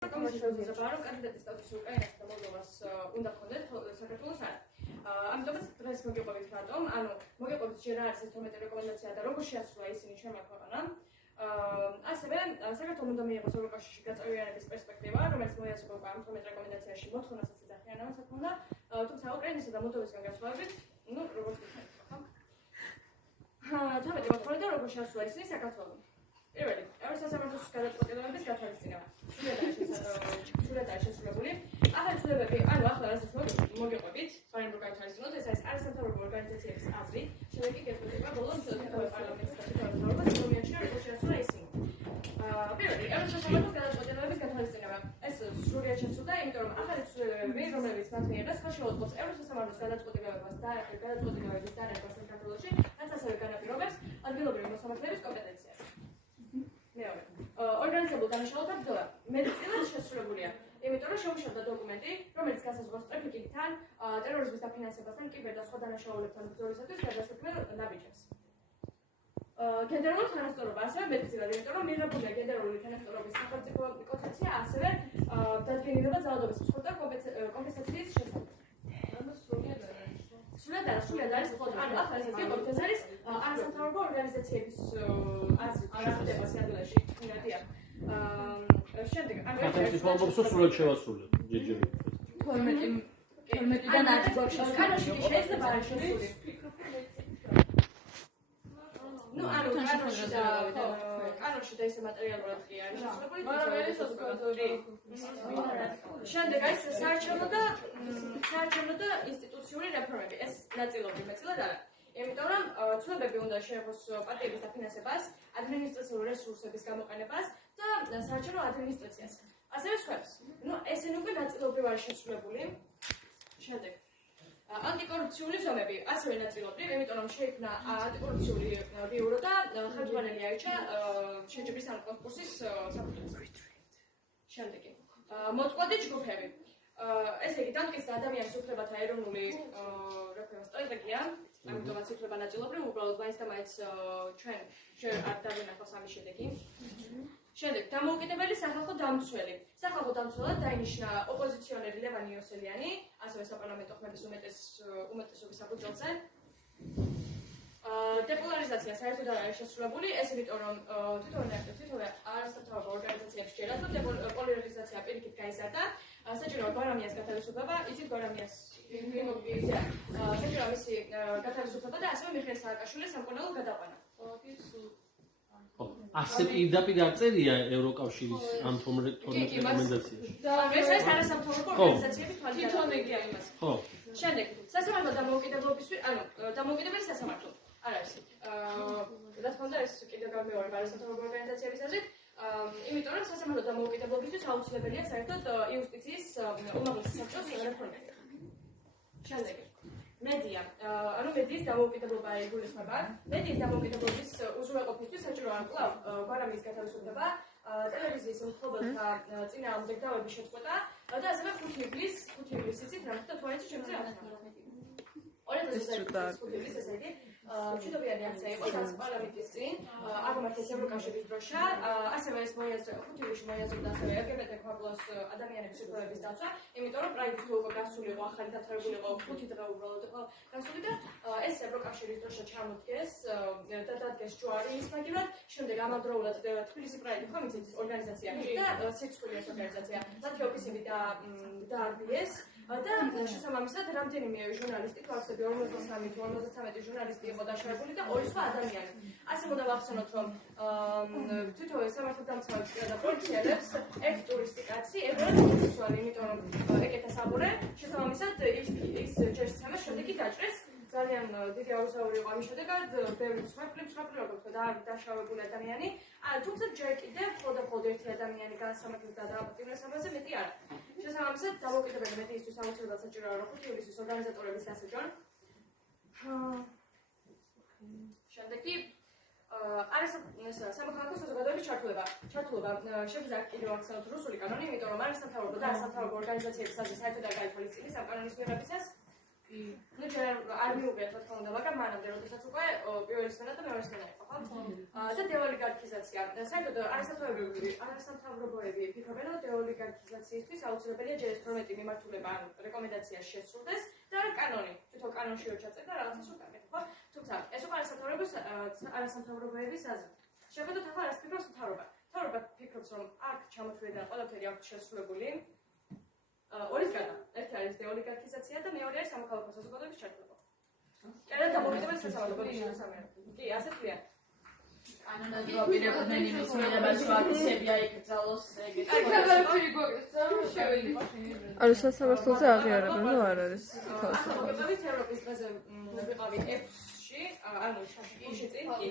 რომ კანდიდატის სტატუსი უკრაინას და მოლდოვას უნდა ჰქონდეთ, საქართველოს არა. ამიტომაც დღეს მოგიყვებით რატომ? ანუ მოგიყვებით ჯერ არის ეს 12 რეკომენდაცია და როგორ შეასრულა ისინი ჩვენმა ქვეყანამ. ასევე საქართველოს უნდა მიიღოს ევროკავშირში გაწევრიანების პერსპექტივა, რომელიც მოიაზრება ამ 12 რეკომენდაციაში მოთხოვნასაც ეძახიან თქმა უნდა, თუმცა უკრაინისა და მოლდოვისგან განსხვავებით, როგორც ვთქვით, ხო? 12 მოთხოვნა და როგორ შეასრულა ისინი საქართველოს. პირველი, ევროსასამართლოს გადაწყვეტილებების გათვალისწინება. სულადაა შესრულებული. ახალი ცვლილებები, ანუ ახლა რასაც მოგიყვებით, პარლამენტო გაითვალისწინოთ, ეს არის არასამთავრობო ორგანიზაციების აზრი, შემდეგ კი გეწყვეტება ბოლოს პარლამენტის გადაწყვეტილებებს, რომლებიც როგორ შეასრულა ისინი. პირველი, ევროსასამართლოს გადაწყვეტილებების გათვალისწინება. ეს სრულიად შესრულდა, იმიტომ რომ ახალი ცვლილებები, რომლებიც მათ მიიღეს, ხელშეუწყობს ევროსასამართლოს გადაწყვეტილებების დანერგვას საქართველოში, რაც ასევე განაპირობებს ადგილობრივი მოსამართლეების კომპეტენციას. მეორე, ორგანიზებულ დანაშაულთა ბრძოლა მეტწილად შესრულებულია, იმიტომ რომ შეუშავდა დოკუმენტი, რომელიც განსაზღვრავს ტრაფიკინგთან, ტერორიზმის დაფინანსებასთან, კიბერ და სხვა დანაშაულებთან ბრძოლისათვის გადასაქმებელ ნაბიჯებს. გენდერული თანასწორობა ასევე მეტწილად, იმიტომ რომ მიღებულია გენდერული თანასწორობის სახელმწიფო კონცეფცია, ასევე დადგენილება ძალადობის მსხვერპლთა კომპენსაციის შესახებ. სრულიად არის მხოლოდ ახლა ეს გიყურთ, ეს არის არასამთავრობო ორგანიზაციების არახდება სიადლაში. შემდეგ სულად შევასრულეთ ჯეჯები. 12-დან 10 გვაქვს. კანონში შეიძლება არის შესული. კანონში და ისე მატერიალურად კი არის შესრულებული. შემდეგ არის საარჩევნო და ინსტიტუციური რეფორმები. ეს ნაწილობრივ მეტწილად არა. იმიტომ რომ ცვლილებები უნდა შეეხოს პარტიების დაფინანსებას, ადმინისტრაციული რესურსების გამოყენებას და საარჩევნო ადმინისტრაციას. ასევე სხვებს. ესენი უკვე ნაწილობრივ არის შესრულებული. შემდეგ ანტიკორუფციული ზომები ასევე ნაწილობრივ, იმიტომ რომ შეიქმნა ანტიკორუფციული ბიურო და ხელმძღვანელი აირჩა შეჯიბრის ან კონკურსის საფუძველზე. შემდეგი მოწყვეტი ჯგუფები. ესე იგი დამტკიცდა ადამიანის უფლებათა ეროვნული სტრატეგია. ამიტომაც ითვლება ნაწილობრივ, უბრალოდ მაინც და მაინც ჩვენ ჯერ არ დავინახავს ამის შედეგი. შემდეგ დამოუკიდებელი სახალხო დამცველი. სახალხო დამცველად დაინიშნა ოპოზიციონერი ლევან იოსელიანი, ასევე საპარლამენტო ხმების უმეტესობის საფუძველზე. დეპოლარიზაცია საერთოდ არ არის შესრულებული, ეს იმიტომ რომ თვითონ არასამთავრობო ორგანიზაციებს სჯერათ, რომ დეპოლარიზაცია პირიქით გაიზარდა. საჭიროა გვარამიას გათავისუფლება, იცით გვარამიას საჭიროა მისი გათავისუფლება და ასევე მიხეილ სააკაშვილის სამკურნალო გადაყვანა. ასე პირდაპირ არწერია ევროკავშირის ამ 12 რეკომენდაციაში. ეს არის არასამთავრობო ორგანიზაციების თვალიდან ეგია იმას. ხო. შემდეგ სასამართლო დამოუკიდებლობისთვის, ანუ დამოუკიდებელი სასამართლო. არ არის. რა თქმა უნდა, ეს კიდევ გამეორება არასამთავრობო ორგანიზაციების აზრით. იმიტომ რომ სასამართლო დამოუკიდებლობისთვის აუცილებელია საერთოდ იუსტიციის უმაღლესი საბჭოს რეფორმები. შემდეგ მედია, ანუ მედიის დამოუკიდებლობა იგულისხმება. მედიის დამოუკიდებლობის უზრუნველყოფისთვის საჭიროა კვლავ გვარამიის გათავისუფლება, ტელევიზიის მფლობელთა წინააღმდეგ დავების შეწყვეტა და ასევე ხუთი ივლის იცით რა და თვალით შემიძლია ახსნა. 2005 ესე იგი მშვიდობიანი აქცია იყო სადაც პარლამენტის წინ აღმართეს ევროკავშირის დროშა, ასევე ეს ხუთი ივლისში მოიაზრდა ასევე LGBT ქვაბულოს ადამიანების უფლებების დაცვა, იმიტომ რომ პრაიდის თუ უკვე გასული იყო, ახალი დათარებული იყო 5 დღე უბრალოდ იყო გასული და ეს ევროკავშირის დროშა ჩამოდგეს და დადგეს ჯვარი ის მაგივრად, შემდეგ ამავდროულად თბილისი პრაიდი ხო მიცით ორგანიზაცია და სიცხვილის ორგანიზაცია მათი ოფისები დაარბიეს და შესაბამისად რამდენიმე ჟურნალისტი, ფაქტები 53 ჟურნალისტი იყო დაშავებული და 2 სხვა ადამიანი. ასე უნდა ვახსენოთ, რომ თვითონ სამართალდამცავებს და პოლიციელებს ერთ ტურისტი კაცი ებრალად მოსწვალი, იმიტომ რომ ეკეთა საბურე, შესაბამისად ის ჯერს სამას შემდეგ კი დაჭრეს. ძალიან დიდი აუზაური იყო ამის შედეგად, ბევრი მსხვერპლი როგორც ვთქვა დაშავებული ადამიანი, თუმცა ჯერ კიდევ მხოლოდ ერთი ადამიანი განსამართლეს და დააპატიმრეს მეტი არა. შესაბამისად, დამოუკიდებელი მედიისთვის აუცილებლად საჭიროა რომ 5 ივლისის ორგანიზატორების დასაჯონ. შემდეგ კი სამოქალაქო საზოგადოების ჩართულობა შეგვიძლია კიდევ ახსენოთ რუსული კანონი, იმიტომ რომ არასამთავრობო და არასამთავრობო ორგანიზაციების აზრი საერთოდ არ გაითვალისწინის ამ კანონის მიღებისას. ну ჯერ არ მიუღიათ რა თქმა უნდა, მაგრამ მანამდე, როდესაც უკვე პირველი სმენა და მეორე სმენა იყო, ხო? და დეოლიგარქიზაცია. საერთოდ არასამთავრობოები ფიქრობენ, რომ დეოლიგარქიზაციისთვის აუცილებელია ჯერ 12 მიმართულება ან რეკომენდაცია შესრულდეს და რა კანონი, თვითონ კანონში რო ჩაწერდა რაღაცას უკარგეთ, ხო? თუმცა ეს უკვე არასამთავრობოების აზრით. შეხედოთ ახლა რას ფიქრობს მთავრობა. მთავრობა ფიქრობს, რომ აქ ჩამოთვლიდან ყველაფერი აქვს შესრულებული. Oris gata. ერთი არის დეოლიგარქიზაცია და მეორე არის სამოქალაქო საზოგადოების ჩართულობა. კერა დამოუკიდებელი სასამართლო შესამერად. კი, ასე თქვია. კანონად გვაპირებდნენ იმის მიღებას, რომ აქციები აიკრძალოს ეგეთი. ანუ სასამართლოზე აღიარებენ, რომ არ არის თავისუფლება. ევროპის დღეზე ვიყავი 6-ში, ანუ 6-ში წინ, კი,